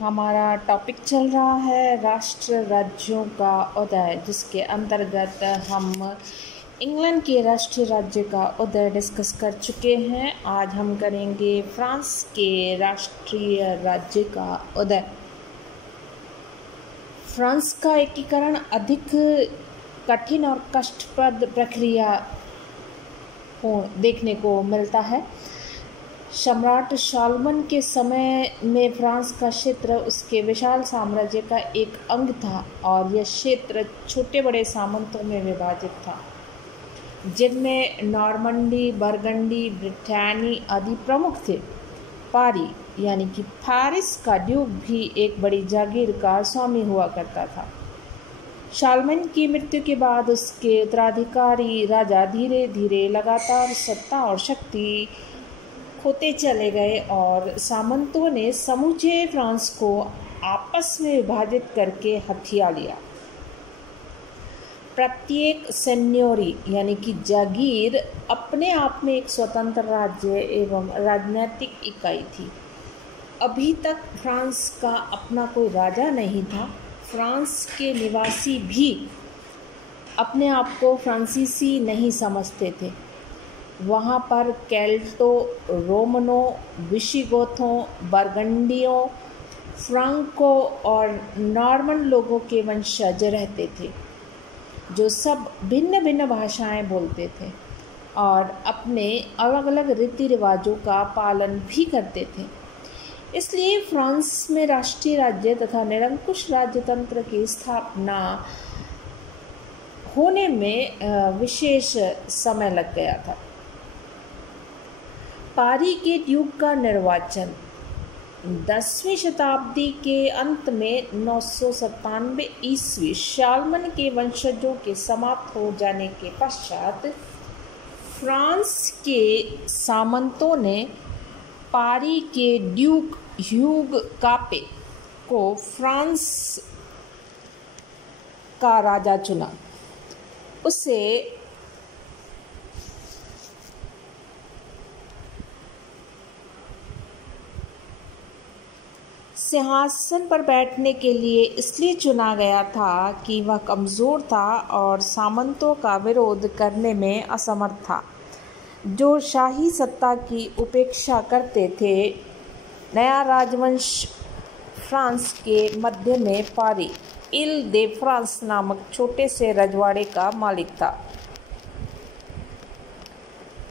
हमारा टॉपिक चल रहा है राष्ट्र राज्यों का उदय, जिसके अंतर्गत हम इंग्लैंड के राष्ट्रीय राज्य का उदय डिस्कस कर चुके हैं। आज हम करेंगे फ्रांस के राष्ट्रीय राज्य का उदय। फ्रांस का एकीकरण अधिक कठिन और कष्टप्रद प्रक्रिया देखने को मिलता है। सम्राट शालमन के समय में फ्रांस का क्षेत्र उसके विशाल साम्राज्य का एक अंग था और यह क्षेत्र छोटे बड़े सामंतों में विभाजित था, जिनमें नॉर्मंडी, बरगंडी, ब्रिटानी आदि प्रमुख थे। पारी यानी कि फारिस का ड्यूक भी एक बड़ी जागीर का स्वामी हुआ करता था। शालमन की मृत्यु के बाद उसके उत्तराधिकारी राजा धीरे धीरे लगातार सत्ता और शक्ति खोते चले गए और सामंतों ने समूचे फ्रांस को आपस में विभाजित करके हथिया लिया। प्रत्येक सेन्योरी यानी कि जागीर अपने आप में एक स्वतंत्र राज्य एवं राजनीतिक इकाई थी। अभी तक फ्रांस का अपना कोई राजा नहीं था। फ्रांस के निवासी भी अपने आप को फ्रांसीसी नहीं समझते थे। वहाँ पर केल्टो, रोमनों, विशिगोथों, बरगंडियों, फ्रांको और नॉर्मन लोगों के वंशज रहते थे, जो सब भिन्न भिन्न भाषाएं बोलते थे और अपने अलग अलग रीति रिवाजों का पालन भी करते थे। इसलिए फ्रांस में राष्ट्रीय राज्य तथा निरंकुश राजतंत्र की स्थापना होने में विशेष समय लग गया था। पारी के ड्यूक का निर्वाचन 10वीं शताब्दी के अंत में 997 ईस्वी शालमन के वंशजों के समाप्त हो जाने के पश्चात फ्रांस के सामंतों ने पारी के ड्यूक ह्यूग कापे को फ्रांस का राजा चुना। उसे सिंहासन पर बैठने के लिए इसलिए चुना गया था कि वह कमज़ोर था और सामंतों का विरोध करने में असमर्थ था, जो शाही सत्ता की उपेक्षा करते थे। नया राजवंश फ्रांस के मध्य में पारी इल दे फ्रांस नामक छोटे से रजवाड़े का मालिक था।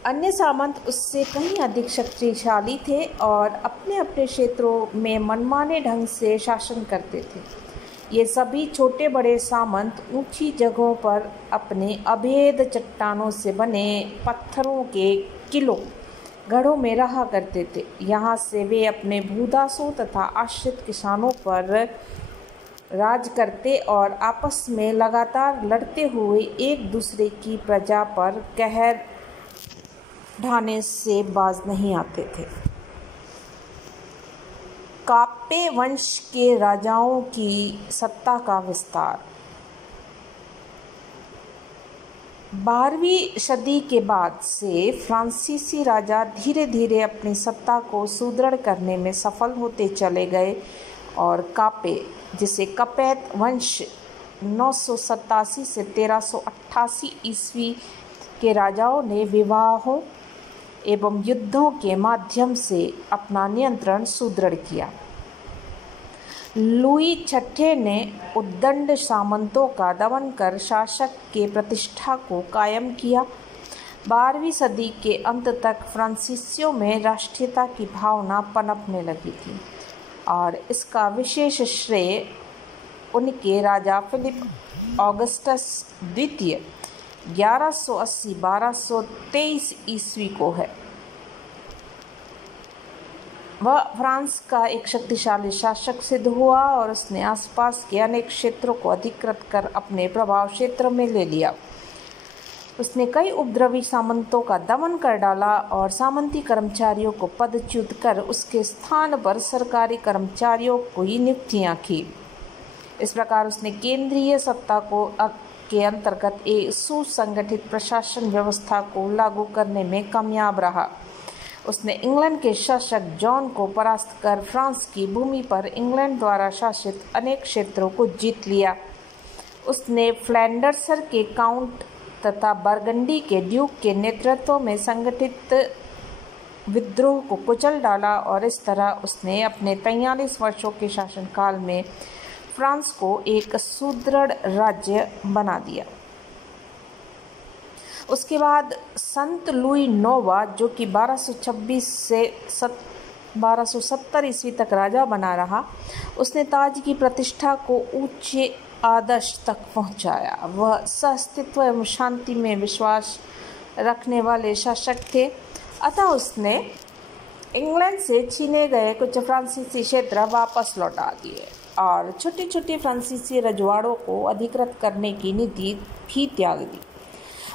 अन्य सामंत उससे कहीं अधिक शक्तिशाली थे और अपने अपने क्षेत्रों में मनमाने ढंग से शासन करते थे। ये सभी छोटे बड़े सामंत ऊंची जगहों पर अपने अभेद चट्टानों से बने पत्थरों के किलों गढ़ों में रहा करते थे। यहाँ से वे अपने भूदासों तथा आश्रित किसानों पर राज करते और आपस में लगातार लड़ते हुए एक दूसरे की प्रजा पर कहर ढाने से बाज नहीं आते थे। कापे वंश के राजाओं की सत्ता का विस्तार 12वीं सदी के बाद से फ्रांसीसी राजा धीरे धीरे अपनी सत्ता को सुदृढ़ करने में सफल होते चले गए और कापे, जिसे कपैत वंश 987 से 1388 ईस्वी के राजाओं ने विवाहों एवं युद्धों के माध्यम से अपना नियंत्रण सुदृढ़ किया। लुई छठे ने उद्दंड सामंतों का दमन कर शासक के प्रतिष्ठा को कायम किया। 12वीं सदी के अंत तक फ्रांसीसियों में राष्ट्रीयता की भावना पनपने लगी थी और इसका विशेष श्रेय उनके राजा फिलिप ऑगस्टस द्वितीय 1180-1223 ईस्वी को है। वह फ्रांस का एक शक्तिशाली शासक सिद्ध हुआ और उसने आसपास के अनेक क्षेत्रों को अधिकृत कर अपने प्रभाव क्षेत्र में ले लिया। उसने कई उपद्रवी सामंतों का दमन कर डाला और सामंती कर्मचारियों को पदच्युत कर उसके स्थान पर सरकारी कर्मचारियों को ही नियुक्तियाँ की। इस प्रकार उसने केंद्रीय सत्ता के अंतर्गत एक सुसंगठित प्रशासन व्यवस्था को लागू करने में कामयाब रहा। उसने इंग्लैंड के शासक जॉन को परास्त कर फ्रांस की भूमि पर इंग्लैंड द्वारा शासित अनेक क्षेत्रों को जीत लिया। उसने फ्लैंडर्स के काउंट तथा बर्गंडी के ड्यूक के नेतृत्व में संगठित विद्रोह को कुचल डाला और इस तरह उसने अपने 43 वर्षों के शासनकाल में फ्रांस को एक सुदृढ़ राज्य बना दिया। उसके बाद संत लुई नोवा, जो कि 1226 से 1270 ईस्वी तक राजा बना रहा, उसने ताज की प्रतिष्ठा को ऊंचे आदर्श तक पहुंचाया। वह सहअस्तित्व एवं शांति में विश्वास रखने वाले शासक थे, अतः उसने इंग्लैंड से छीने गए कुछ फ्रांसीसी क्षेत्र वापस लौटा दिए और छोटे छोटे फ्रांसीसी रजवाड़ों को अधिकृत करने की नीति भी त्याग दी।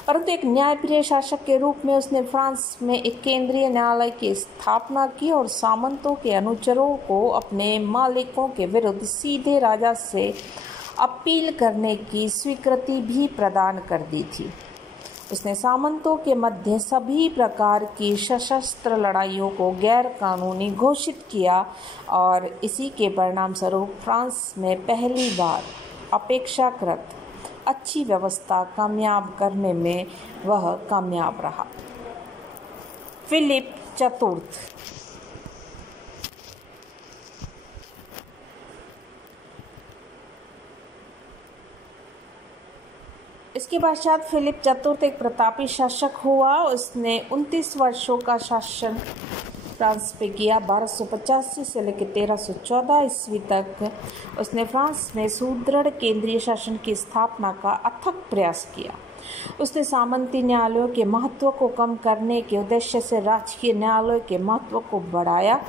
परंतु एक न्यायप्रिय शासक के रूप में उसने फ्रांस में एक केंद्रीय न्यायालय की स्थापना की और सामंतों के अनुचरों को अपने मालिकों के विरुद्ध सीधे राजा से अपील करने की स्वीकृति भी प्रदान कर दी थी। उसने सामंतों के मध्य सभी प्रकार की सशस्त्र लड़ाइयों को गैर कानूनी घोषित किया और इसी के परिणाम स्वरूप फ्रांस में पहली बार अपेक्षाकृत अच्छी व्यवस्था कामयाब करने में वह कामयाब रहा। फिलिप चतुर्थ। इसके पश्चात फिलिप चतुर्थ एक प्रतापी शासक हुआ। उसने 29 वर्षों का शासन फ्रांस पे किया। 1285 से लेकर 1314 ईस्वी तक उसने फ्रांस में सुदृढ़ केंद्रीय शासन की स्थापना का अथक प्रयास किया। उसने सामंती न्यायालयों के महत्व को कम करने के उद्देश्य से राजकीय न्यायालयों के महत्व को बढ़ाया।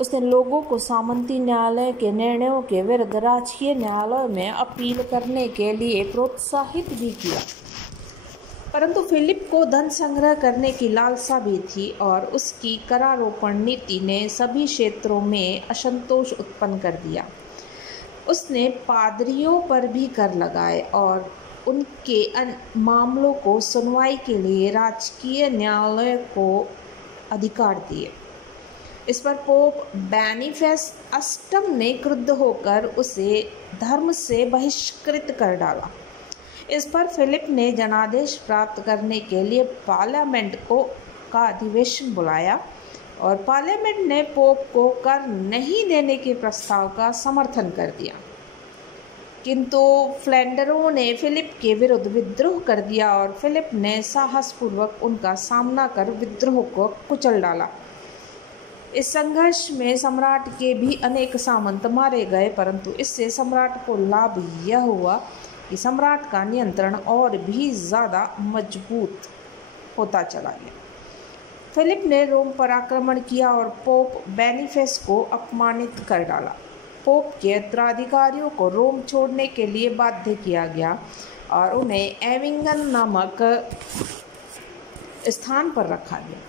उसने लोगों को सामंती न्यायालय के निर्णयों के विरुद्ध राजकीय न्यायालय में अपील करने के लिए प्रोत्साहित भी किया। परंतु फिलिप को धन संग्रह करने की लालसा भी थी और उसकी करारोपण नीति ने सभी क्षेत्रों में असंतोष उत्पन्न कर दिया। उसने पादरियों पर भी कर लगाए और उनके मामलों को सुनवाई के लिए राजकीय न्यायालय को अधिकार दिए। इस पर पोप बेनिफेक्स अष्टम ने क्रुद्ध होकर उसे धर्म से बहिष्कृत कर डाला। इस पर फिलिप ने जनादेश प्राप्त करने के लिए पार्लियामेंट का अधिवेशन बुलाया और पार्लियामेंट ने पोप को कर नहीं देने के प्रस्ताव का समर्थन कर दिया। किंतु फ्लैंडरों ने फिलिप के विरुद्ध विद्रोह कर दिया और फिलिप ने साहसपूर्वक उनका सामना कर विद्रोह को कुचल डाला। इस संघर्ष में सम्राट के भी अनेक सामंत मारे गए, परंतु इससे सम्राट को लाभ यह हुआ कि सम्राट का नियंत्रण और भी ज़्यादा मजबूत होता चला गया। फिलिप ने रोम पर आक्रमण किया और पोप बेनिफेक्स को अपमानित कर डाला। पोप के उत्तराधिकारियों को रोम छोड़ने के लिए बाध्य किया गया और उन्हें एविंगन नामक स्थान पर रखा गया।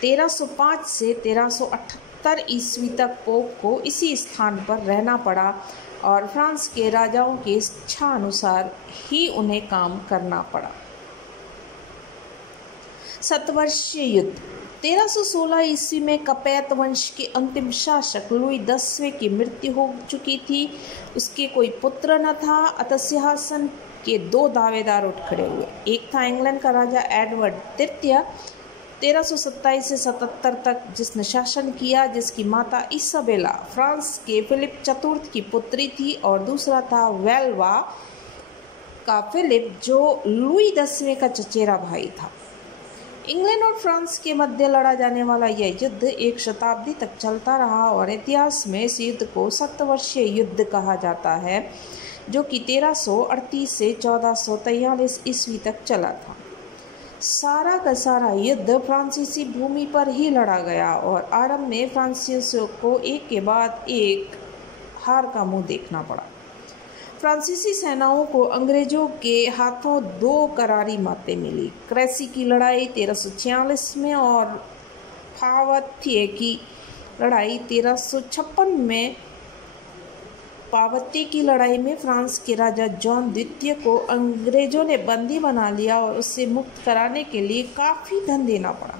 1305 से 1378 ईस्वी तक पोप को इसी स्थान पर रहना पड़ा और फ्रांस के राजाओं की इच्छा अनुसार ही उन्हें काम करना पड़ा। सतवर्षीय युद्ध। 1316 ईस्वी में कपैत वंश के अंतिम शासक लुई 10वें की मृत्यु हो चुकी थी। उसके कोई पुत्र न था, अतः सिंहासन के दो दावेदार उठ खड़े हुए। एक था इंग्लैंड का राजा एडवर्ड तृतीय 1327 से 77 तक, जिसने शासन किया, जिसकी माता इसाबेला फ्रांस के फिलिप चतुर्थ की पुत्री थी, और दूसरा था वेल्वा का फिलिप, जो लुई 10वें का चचेरा भाई था। इंग्लैंड और फ्रांस के मध्य लड़ा जाने वाला यह युद्ध एक शताब्दी तक चलता रहा और इतिहास में इस युद्ध को सतवर्षीय युद्ध कहा जाता है, जो कि 1338 से 1443 ईस्वी तक चला था। सारा का सारा युद्ध फ्रांसीसी भूमि पर ही लड़ा गया और आरंभ में फ्रांसीसियों को एक के बाद एक हार का मुंह देखना पड़ा। फ्रांसीसी सेनाओं को अंग्रेजों के हाथों दो करारी मातें मिली। क्रेसी की लड़ाई 1346 में और पावत्ये की लड़ाई 1356 में। पावत्ये की लड़ाई में फ्रांस के राजा जॉन द्वितीय को अंग्रेजों ने बंदी बना लिया और उससे मुक्त कराने के लिए काफ़ी धन देना पड़ा।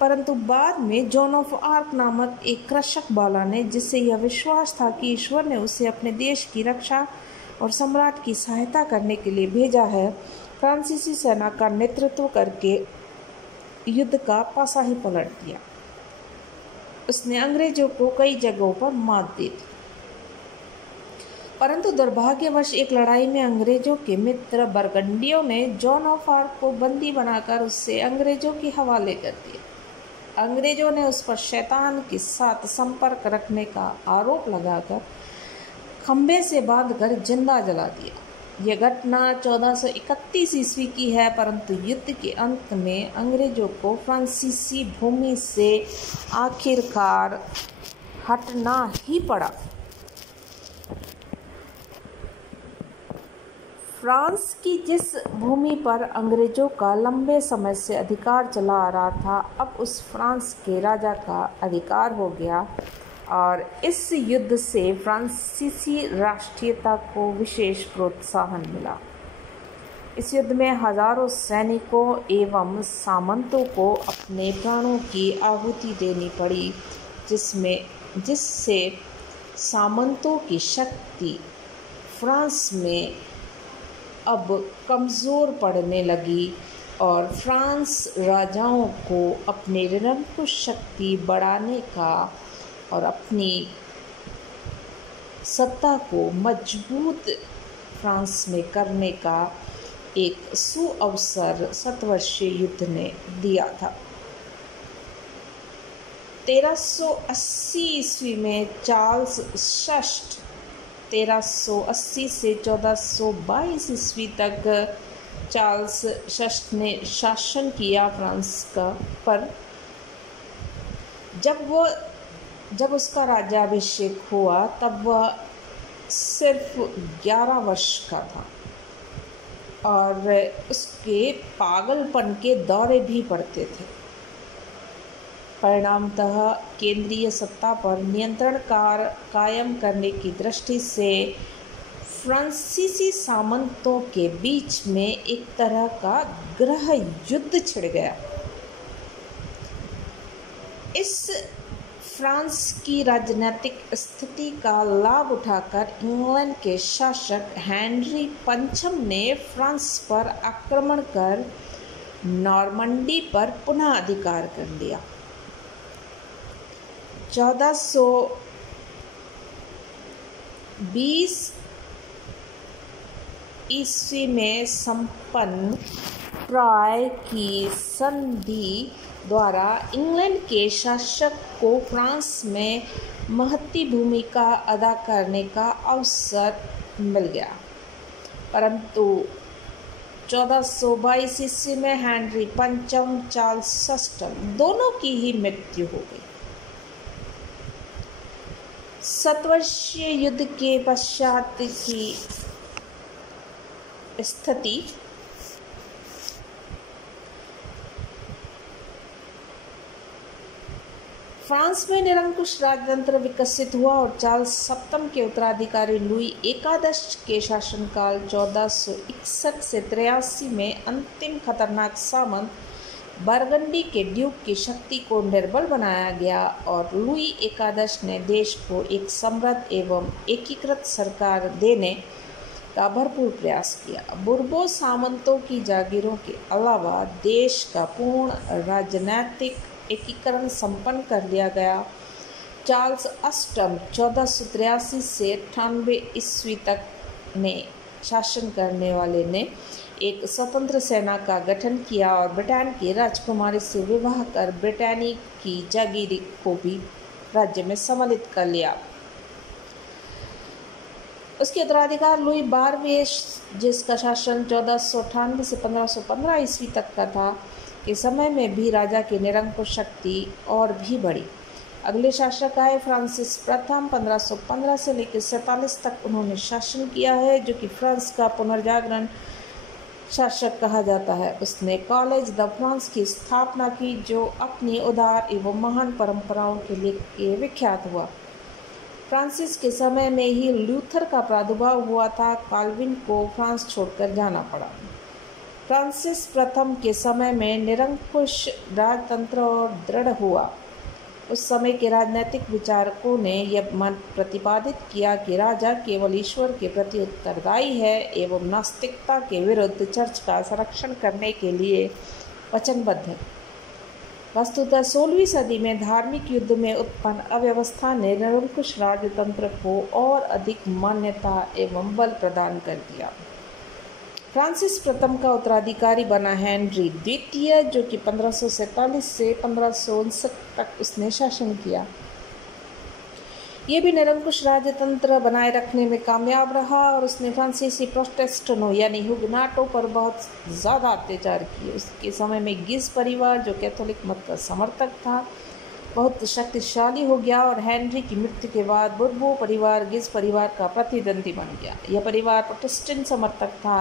परंतु बाद में जॉन ऑफ आर्क नामक एक कृषक बाला ने, जिससे यह विश्वास था कि ईश्वर ने उसे अपने देश की रक्षा और सम्राट की सहायता करने के लिए भेजा है, फ्रांसीसी सेना का नेतृत्व करके युद्ध का पासा ही पलट दिया। उसने अंग्रेजों को कई जगहों पर मात दी थी, परंतु दुर्भाग्यवश एक लड़ाई में अंग्रेजों के मित्र बरगंडियों ने जॉन ऑफ आर्क को बंदी बनाकर उससे अंग्रेजों के हवाले कर दिया। अंग्रेजों ने उस पर शैतान के साथ संपर्क रखने का आरोप लगाकर खंभे से बांधकर जिंदा जला दिया। यह घटना 1431 ईस्वी की है, परंतु युद्ध के अंत में अंग्रेजों को फ्रांसीसी भूमि से आखिरकार हटना ही पड़ा। फ्रांस की जिस भूमि पर अंग्रेजों का लंबे समय से अधिकार चला आ रहा था, अब उस फ्रांस के राजा का अधिकार हो गया और इस युद्ध से फ्रांसीसी राष्ट्रीयता को विशेष प्रोत्साहन मिला। इस युद्ध में हजारों सैनिकों एवं सामंतों को अपने प्राणों की आहुति देनी पड़ी, जिससे सामंतों की शक्ति फ्रांस में अब कमज़ोर पड़ने लगी और फ्रांस राजाओं को अपने निरंकुश शक्ति बढ़ाने का और अपनी सत्ता को मजबूत फ्रांस में करने का एक सुअवसर शतवर्षीय युद्ध ने दिया था। 1380 ईस्वी में चार्ल्स षष्ठ 1380 से 1422 ईस्वी तक चार्ल्स षष्ठ ने शासन किया फ्रांस का पर। जब उसका राज्याभिषेक हुआ तब वह सिर्फ 11 वर्ष का था और उसके पागलपन के दौरे भी पड़ते थे। परिणामतः केंद्रीय सत्ता पर नियंत्रण कायम करने की दृष्टि से फ्रांसीसी सामंतों के बीच में एक तरह का गृह युद्ध छिड़ गया। इस फ्रांस की राजनीतिक स्थिति का लाभ उठाकर इंग्लैंड के शासक हेनरी पंचम ने फ्रांस पर आक्रमण कर नॉर्मंडी पर पुनः अधिकार कर लिया। 1420 ईस्वी में संपन्न ट्रॉय की संधि द्वारा इंग्लैंड के शासक को फ्रांस में महत्वपूर्ण भूमिका अदा करने का अवसर मिल गया, परंतु 1422 ईस्वी में हेनरी पंचम चार्ल्स षष्ठ दोनों की ही मृत्यु हो गई। शतवर्षीय युद्ध के पश्चात की स्थिति फ्रांस में निरंकुश राजतंत्र विकसित हुआ और चार्ल्स सप्तम के उत्तराधिकारी लुई एकादश के शासनकाल 1461 से 83 में अंतिम खतरनाक सामंत बरगंडी के ड्यूक की शक्ति को निर्बल बनाया गया और लुई एकादश ने देश को एक समृद्ध एवं एकीकृत सरकार देने का भरपूर प्रयास किया। बुर्बो सामंतों की जागीरों के अलावा देश का पूर्ण राजनीतिक एकीकरण संपन्न कर लिया गया। चार्ल्स अष्टम 1483 से 98 ईस्वी तक ने शासन करने वाले ने एक स्वतंत्र सेना का गठन किया और ब्रिटेन की राजकुमारी से विवाह कर ब्रिटेनी की जागीर को भी राज्य में सम्मिलित कर लिया। उसके उत्तराधिकार लुई 12वें, जिसका शासन 1498 से 1515 ईस्वी तक का था, के समय में भी राजा की निरंकुश शक्ति और भी बढ़ी। अगले शासक आए फ्रांसिस प्रथम 1515 से लेकर 47 तक उन्होंने शासन किया है, जो कि फ्रांस का पुनर्जागरण शासक कहा जाता है। उसने कॉलेज द फ्रांस की स्थापना की, जो अपनी उदार एवं महान परंपराओं के लिए विख्यात हुआ। फ्रांसिस के समय में ही लूथर का प्रादुर्भाव हुआ था। काल्विन को फ्रांस छोड़कर जाना पड़ा। फ्रांसिस प्रथम के समय में निरंकुश राजतंत्र और दृढ़ हुआ। उस समय के राजनीतिक विचारकों ने यह मत प्रतिपादित किया कि राजा केवल ईश्वर के प्रति उत्तरदायी है एवं नास्तिकता के विरुद्ध चर्च का संरक्षण करने के लिए वचनबद्ध है। वस्तुतः 16वीं सदी में धार्मिक युद्ध में उत्पन्न अव्यवस्था ने निरंकुश राजतंत्र को और अधिक मान्यता एवं बल प्रदान कर दिया। फ्रांसिस प्रथम का उत्तराधिकारी बना हेनरी द्वितीय, जो कि 1547 से 1559 तक उसने शासन किया। ये भी निरंकुश राजतंत्र बनाए रखने में कामयाब रहा और उसने फ्रांसीसी प्रोटेस्टेंटों यानी हुगनाटों पर बहुत ज़्यादा अत्याचार किए। उसके समय में गिज परिवार, जो कैथोलिक मत का समर्थक था, बहुत शक्तिशाली हो गया और हेनरी की मृत्यु के बाद बुर्बो परिवार गिज परिवार का प्रतिद्वंदी बन गया। यह परिवार प्रोटेस्टेंट समर्थक था।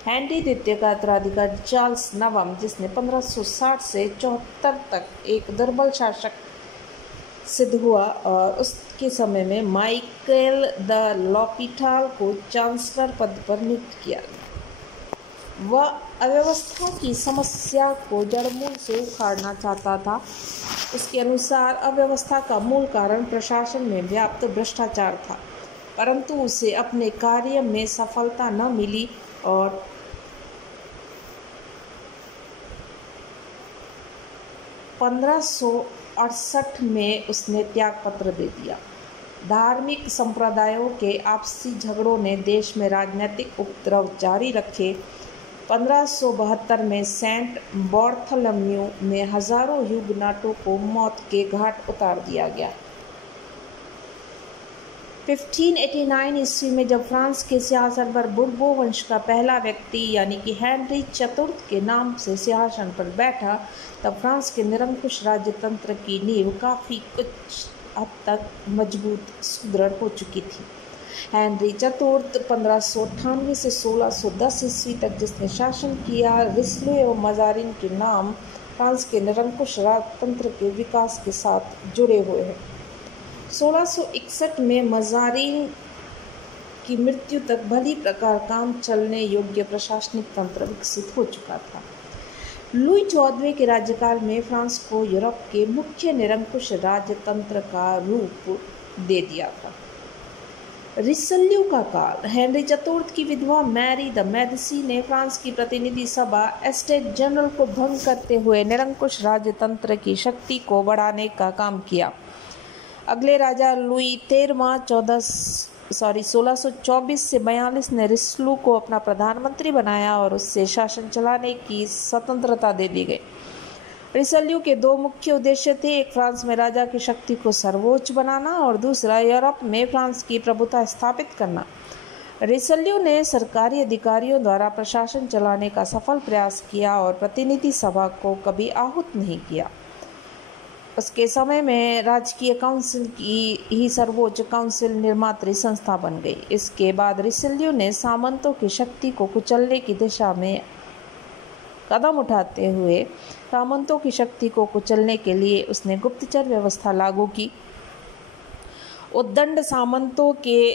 हेनरी द्वितीय का उत्तराधिकारी चार्ल्स नवम, जिसने 1560 से 74 तक एक दुर्बल शासक सिद्ध हुआ और उसके समय में माइकल द लॉपिटाल को चांसलर पद पर नियुक्त किया गया। वह अव्यवस्था की समस्या को जड़मूल से उखाड़ना चाहता था। उसके अनुसार अव्यवस्था का मूल कारण प्रशासन में व्याप्त भ्रष्टाचार था, परंतु उसे अपने कार्य में सफलता न मिली और 1568 में उसने त्यागपत्र दे दिया। धार्मिक संप्रदायों के आपसी झगड़ों ने देश में राजनीतिक उपद्रव जारी रखे। 1572 में सेंट बार्थोलोम्यू में हजारों ह्यूगनाटों को मौत के घाट उतार दिया गया। 1589 ईस्वी में जब फ्रांस के सिंहासन पर बुर्बो वंश का पहला व्यक्ति यानी कि हेनरी चतुर्थ के नाम से सिंहासन पर बैठा, तब फ्रांस के निरंकुश राजतंत्र की नींव काफ़ी कुछ हद तक मजबूत सुदृढ़ हो चुकी थी। हेनरी चतुर्थ 1598 से 1610 ईस्वी तक जिसने शासन किया, रिसलू एवं मजारिन के नाम फ्रांस के निरंकुश राजतंत्र के विकास के साथ जुड़े हुए हैं। 1661 में मजारिन की मृत्यु तक भली प्रकार काम चलने योग्य प्रशासनिक तंत्र विकसित हो चुका था। लुई 14वें के राज्यकाल में फ्रांस को यूरोप के मुख्य निरंकुश राजतंत्र का रूप दे दिया था। रिसल्यू का काल। हेनरी चतुर्थ की विधवा मैरी द मेडिसी ने फ्रांस की प्रतिनिधि सभा एस्टेट जनरल को भंग करते हुए निरंकुश राजतंत्र की शक्ति को बढ़ाने का काम किया। अगले राजा लुई 13वां 1624 से 42 ने रिसलू को अपना प्रधानमंत्री बनाया और उससे शासन चलाने की स्वतंत्रता दे दी गई। रिसल्यू के दो मुख्य उद्देश्य थे, एक फ्रांस में राजा की शक्ति को सर्वोच्च बनाना और दूसरा यूरोप में फ्रांस की प्रभुता स्थापित करना। रिसल्यू ने सरकारी अधिकारियों द्वारा प्रशासन चलाने का सफल प्रयास किया और प्रतिनिधि सभा को कभी आहूत नहीं किया। उसके समय में राजकीय काउंसिल की ही सर्वोच्च काउंसिल निर्मात्री संस्था बन गई। इसके बाद रिसल्यू ने सामंतों की शक्ति को कुचलने की दिशा में कदम उठाते हुए सामंतों की शक्ति को कुचलने के लिए उसने गुप्तचर व्यवस्था लागू की। उद्दंड सामंतों के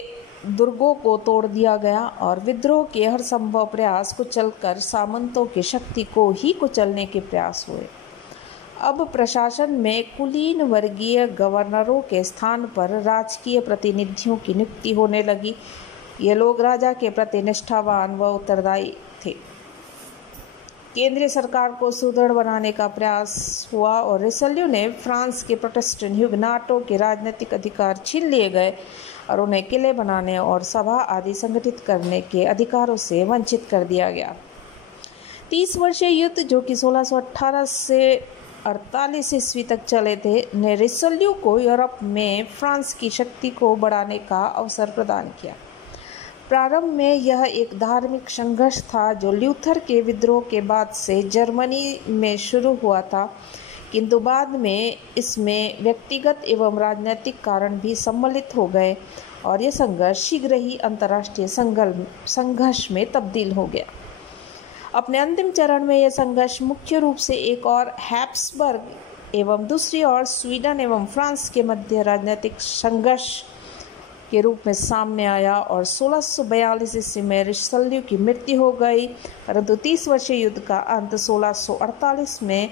दुर्गों को तोड़ दिया गया और विद्रोह के हर संभव प्रयास कुचलकर सामंतों की शक्ति को ही कुचलने के प्रयास हुए। अब प्रशासन में कुलीन वर्गीय गवर्नरों के स्थान पर राजकीय प्रतिनिधियों की नियुक्ति होने लगी। ये लोग राजा के प्रति निष्ठावान व उत्तरदायी थे। केंद्रीय सरकार को सुदृढ़ बनाने का प्रयास हुआ और रिसल्यू ने फ्रांस के प्रोटेस्टेंट ह्यूगनाटों के राजनीतिक अधिकार छीन लिए गए और उन्हें किले बनाने और सभा आदि संगठित करने के अधिकारों से वंचित कर दिया गया। 30 वर्षीय युद्ध, जो कि 1618 से 48 ईस्वी तक चले थे, ने रिसल्यू को यूरोप में फ्रांस की शक्ति को बढ़ाने का अवसर प्रदान किया। प्रारंभ में यह एक धार्मिक संघर्ष था जो ल्यूथर के विद्रोह के बाद से जर्मनी में शुरू हुआ था, किंतु बाद में इसमें व्यक्तिगत एवं राजनीतिक कारण भी सम्मिलित हो गए और यह संघर्ष शीघ्र ही अंतर्राष्ट्रीय संघर्ष में तब्दील हो गया। अपने अंतिम चरण में यह संघर्ष मुख्य रूप से एक और हैब्सबर्ग एवं दूसरी ओर स्वीडन एवं फ्रांस के मध्य राजनीतिक संघर्ष के रूप में सामने आया और 1642 ईस्वी में रिचेल्यू की मृत्यु हो गई। परंतु 30 वर्षीय युद्ध का अंत 1648 में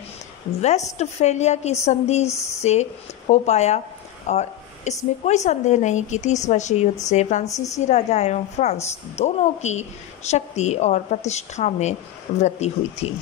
वेस्टफेलिया की संधि से हो पाया और इसमें कोई संदेह नहीं कि 30 वर्षीय युद्ध से फ्रांसीसी राजा एवं फ्रांस दोनों की शक्ति और प्रतिष्ठा में वृद्धि हुई थी।